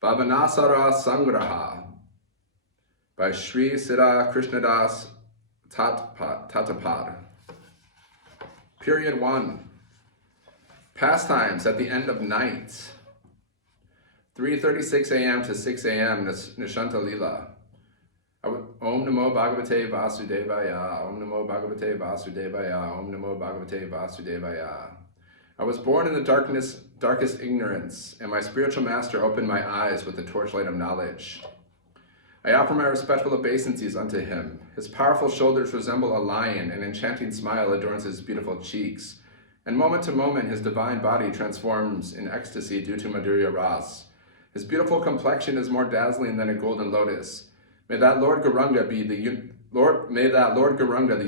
Bhavanasara Sangraha by Sri Siddha Krishnadas Tatapad. Period 1. Pastimes at the end of night. 3:36 a.m. to 6 a.m. Nishanta Lila. Om Namo Bhagavate Vasudevaya. Om Namo Bhagavate Vasudevaya. Om Namo Bhagavate Vasudevaya. I was born in the darkest ignorance, and my spiritual master opened my eyes with the torchlight of knowledge. I offer my respectful obeisances unto him. His powerful shoulders resemble a lion, an enchanting smile adorns his beautiful cheeks, and moment to moment his divine body transforms in ecstasy due to Madhurya Ras. His beautiful complexion is more dazzling than a golden lotus. May that Lord Gauranga, the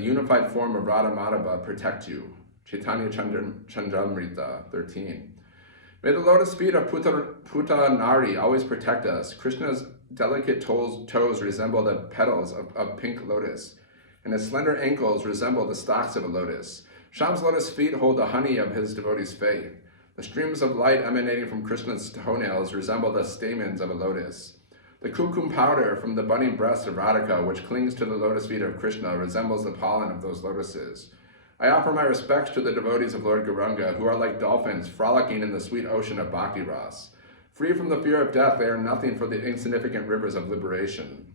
unified form of Radha Madhava, protect you. Chaitanya Chandramrita 13. May the lotus feet of Puta Nari always protect us. Krishna's delicate toes resemble the petals of pink lotus, and his slender ankles resemble the stalks of a lotus. Sham's lotus feet hold the honey of his devotees' faith. The streams of light emanating from Krishna's toenails resemble the stamens of a lotus. The kumkum powder from the budding breast of Radhika, which clings to the lotus feet of Krishna, resembles the pollen of those lotuses. I offer my respects to the devotees of Lord Gauranga, who are like dolphins frolicking in the sweet ocean of Bhakti Ras. Free from the fear of death, they are nothing for the insignificant rivers of liberation.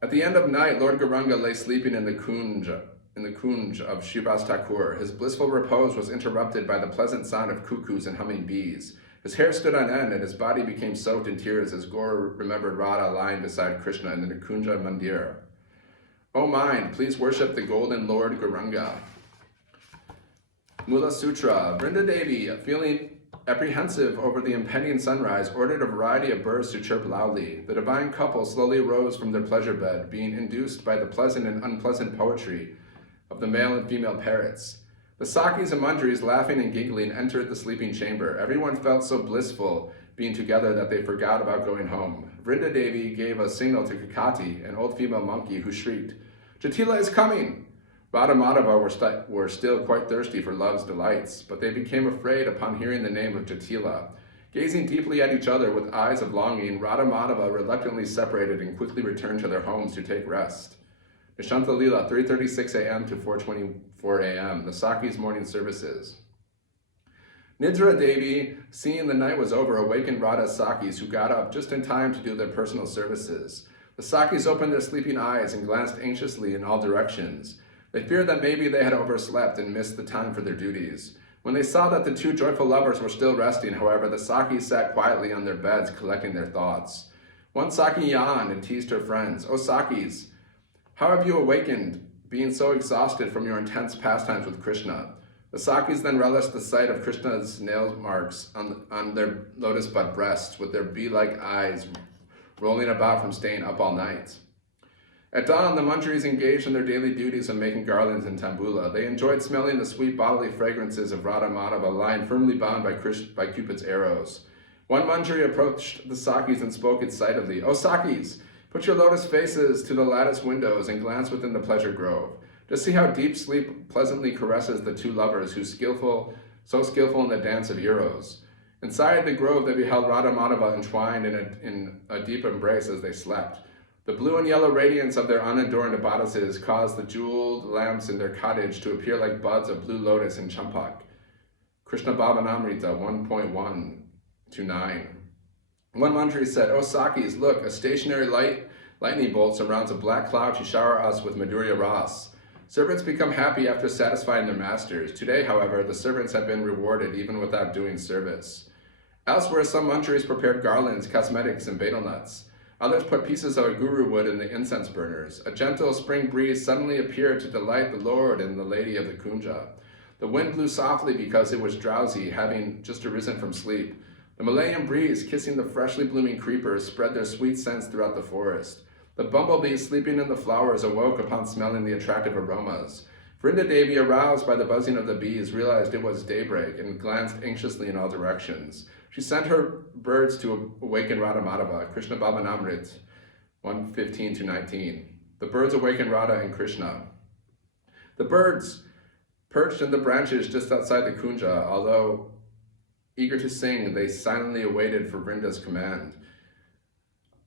At the end of night, Lord Gauranga lay sleeping in the kunj of Shivas Thakur. His blissful repose was interrupted by the pleasant sound of cuckoos and humming bees. His hair stood on end, and his body became soaked in tears as Gaur remembered Radha lying beside Krishna in the Nikunja Mandir. O mind, please worship the golden Lord Gauranga. Mula Sutra. Vrinda Devi, feeling apprehensive over the impending sunrise, ordered a variety of birds to chirp loudly. The divine couple slowly rose from their pleasure bed, being induced by the pleasant and unpleasant poetry of the male and female parrots. The Sakis and Manjaris, laughing and giggling, entered the sleeping chamber. Everyone felt so blissful being together that they forgot about going home. Vrinda Devi gave a signal to Kakati, an old female monkey, who shrieked, "Jatila is coming!" Radha Madhava were still quite thirsty for love's delights, but they became afraid upon hearing the name of Jatila. Gazing deeply at each other with eyes of longing, Radha Madhava reluctantly separated and quickly returned to their homes to take rest. Nishanta Lila, 3:36 a.m. to 4:24 a.m., the Saki's morning services. Nidra Devi, seeing the night was over, awakened Radha's Sakis, who got up just in time to do their personal services. The Sakis opened their sleeping eyes and glanced anxiously in all directions. They feared that maybe they had overslept and missed the time for their duties. When they saw that the two joyful lovers were still resting, however, the Sakis sat quietly on their beds, collecting their thoughts. One Saki yawned and teased her friends. "O Sakis, how have you awakened, being so exhausted from your intense pastimes with Krishna?" The Sakis then relished the sight of Krishna's nail marks on their lotus bud breasts, with their bee-like eyes rolling about from staying up all night. At dawn, the Manjaris engaged in their daily duties of making garlands and tambula. They enjoyed smelling the sweet bodily fragrances of Radha Madhava, lying firmly bound by Cupid's arrows. One Manjari approached the Sakis and spoke excitedly, "O Sakis, put your lotus faces to the lattice windows and glance within the pleasure grove. Just see how deep sleep pleasantly caresses the two lovers so skillful in the dance of Eros." Inside the grove, they beheld Radha Madhava entwined in a deep embrace as they slept. The blue and yellow radiance of their unadorned bodices caused the jeweled lamps in their cottage to appear like buds of blue lotus and champak. Krishna Bhavanamrita 1.1 to 9. One Manjari said, "O Sakis, look, a stationary lightning bolt surrounds a black cloud to shower us with Madhurya Ras. Servants become happy after satisfying their masters. Today, however, the servants have been rewarded even without doing service." Elsewhere, some Manjaris prepared garlands, cosmetics, and betel nuts. Others put pieces of guru wood in the incense burners. A gentle spring breeze suddenly appeared to delight the Lord and the Lady of the Kunja. The wind blew softly because it was drowsy, having just arisen from sleep. The Malayan breeze, kissing the freshly blooming creepers, spread their sweet scents throughout the forest. The bumblebees sleeping in the flowers awoke upon smelling the attractive aromas. Vrinda Devi, aroused by the buzzing of the bees, realized it was daybreak and glanced anxiously in all directions. She sent her birds to awaken Radha Madhava, Krishna Bhavanamrit 1:15 to 19. The birds awakened Radha and Krishna. The birds perched in the branches just outside the kunja, although Eager to sing, they silently awaited for Vrinda's command.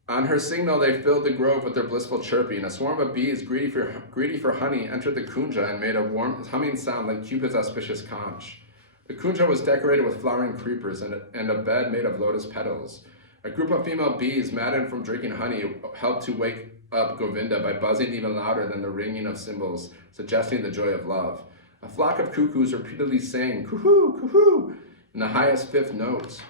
On her signal, they filled the grove with their blissful chirping. A swarm of bees, greedy for honey, entered the kunja and made a warm humming sound like Cupid's auspicious conch. The kunja was decorated with flowering creepers and a bed made of lotus petals. A group of female bees, maddened from drinking honey, helped to wake up Govinda by buzzing even louder than the ringing of cymbals, suggesting the joy of love. A flock of cuckoos repeatedly sang, "Coo-hoo, coo-hoo," in the highest fifth notes.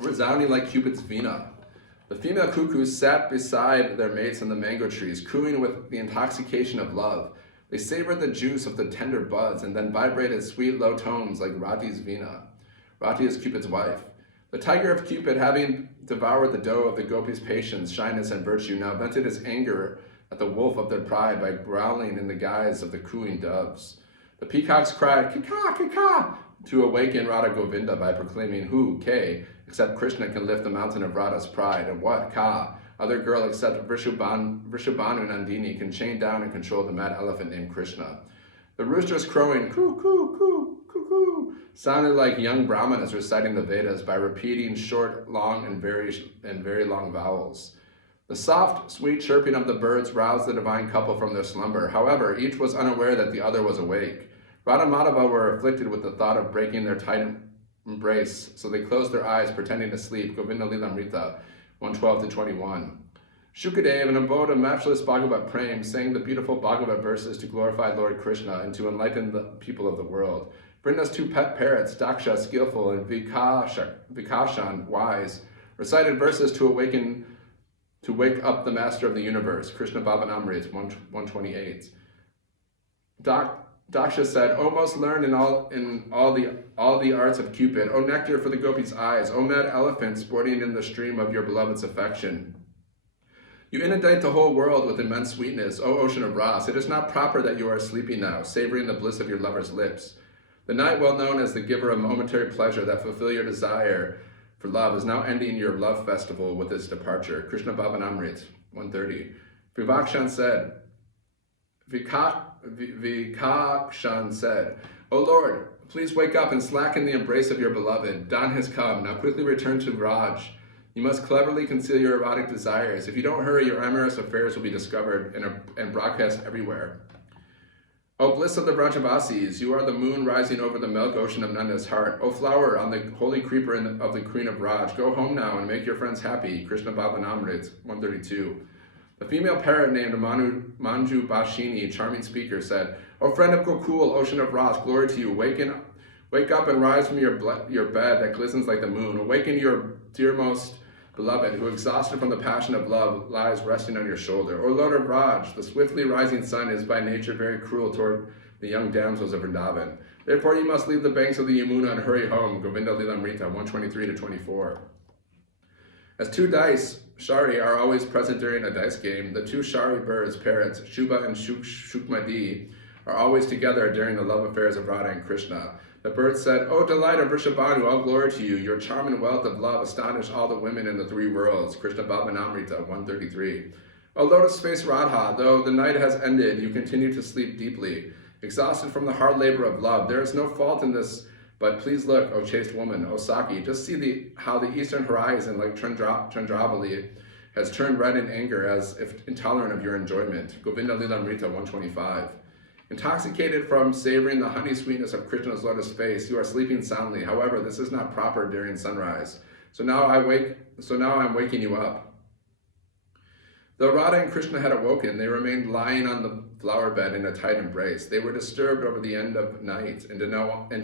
Resounding like Cupid's vina. The female cuckoos sat beside their mates in the mango trees, cooing with the intoxication of love. They savored the juice of the tender buds and then vibrated sweet low tones like Rati's vina. Rati is Cupid's wife. The tiger of Cupid, having devoured the doe of the gopis' patience, shyness, and virtue, now vented his anger at the wolf of their pride by growling in the guise of the cooing doves. The peacocks cried, "Kika, kika," to awaken Radha Govinda by proclaiming, "Who, K, except Krishna can lift the mountain of Radha's pride, and what, Ka, other girl except Vrishabhanu Nandini can chain down and control the mad elephant named Krishna." The roosters crowing, "Coo, coo, coo, coo, coo," sounded like young brahmanas reciting the Vedas by repeating short, long, and very long vowels. The soft, sweet chirping of the birds roused the divine couple from their slumber. However, each was unaware that the other was awake. Radha and Madhava were afflicted with the thought of breaking their tight embrace, so they closed their eyes, pretending to sleep. Govinda Lilamrita, 112-21. Shukadeva, in a abode of matchless Bhagavat Prem, sang the beautiful Bhagavat verses to glorify Lord Krishna and to enlighten the people of the world. Vrinda's two pet parrots, Daksha, skillful, and Vikashan, wise, recited verses to wake up the master of the universe, Krishna Bhavanamrit, 128. Daksha said, "O most learned in all the arts of Cupid, O nectar for the gopis' eyes, O mad elephant sporting in the stream of your beloved's affection. You inundate the whole world with immense sweetness, O ocean of Ras. It is not proper that you are sleeping now, savoring the bliss of your lover's lips. The night, well known as the giver of momentary pleasure that fulfill your desire for love, is now ending your love festival with its departure." Krishna Bhavanamrit, 130. Vikakshan said, "O Lord, please wake up and slacken the embrace of your beloved. Dawn has come. Now quickly return to Raj. You must cleverly conceal your erotic desires. If you don't hurry, your amorous affairs will be discovered and broadcast everywhere. O bliss of the Vrajavasis, you are the moon rising over the milk ocean of Nanda's heart. O flower on the holy creeper of the queen of Raj, go home now and make your friends happy." Krishna Bhavanamrit, 132. The female parrot named Manju Bashini, charming speaker, said, "O friend of Gokul, ocean of Ras, glory to you. Wake up and rise from your bed that glistens like the moon. Awaken your dearmost beloved, who, exhausted from the passion of love, lies resting on your shoulder. O Lord of Raj, the swiftly rising sun is by nature very cruel toward the young damsels of Vrindavan. Therefore you must leave the banks of the Yamuna and hurry home." Govinda Lilamrita, 123-24. As two dice, Shari, are always present during a dice game, the two Shari birds, parrots, Shubha and Shukmadi, are always together during the love affairs of Radha and Krishna. The birds said, "O delight of Vrishabhanu, all glory to you. Your charm and wealth of love astonish all the women in the three worlds." Krishna Bhavanamrita, 133. "O lotus-faced Radha, though the night has ended, you continue to sleep deeply. Exhausted from the hard labor of love, there is no fault in this, but please look, O chaste woman, O Saki, just see how the eastern horizon, like Chandravali, has turned red in anger as if intolerant of your enjoyment." Govinda Lilamrita, 125. Intoxicated from savoring the honey sweetness of Krishna's lotus face, you are sleeping soundly. However, this is not proper during sunrise. So now I'm waking you up. Though Radha and Krishna had awoken, they remained lying on the flower bed in a tight embrace. They were disturbed over the end of night and did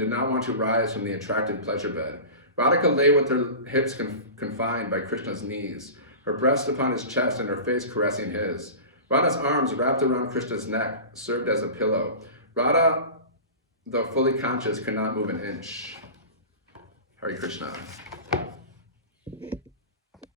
not want to rise from the attractive pleasure bed. Radhika lay with her hips confined by Krishna's knees, her breast upon his chest and her face caressing his. Radha's arms wrapped around Krishna's neck served as a pillow. Radha, though fully conscious, could not move an inch. Hare Krishna.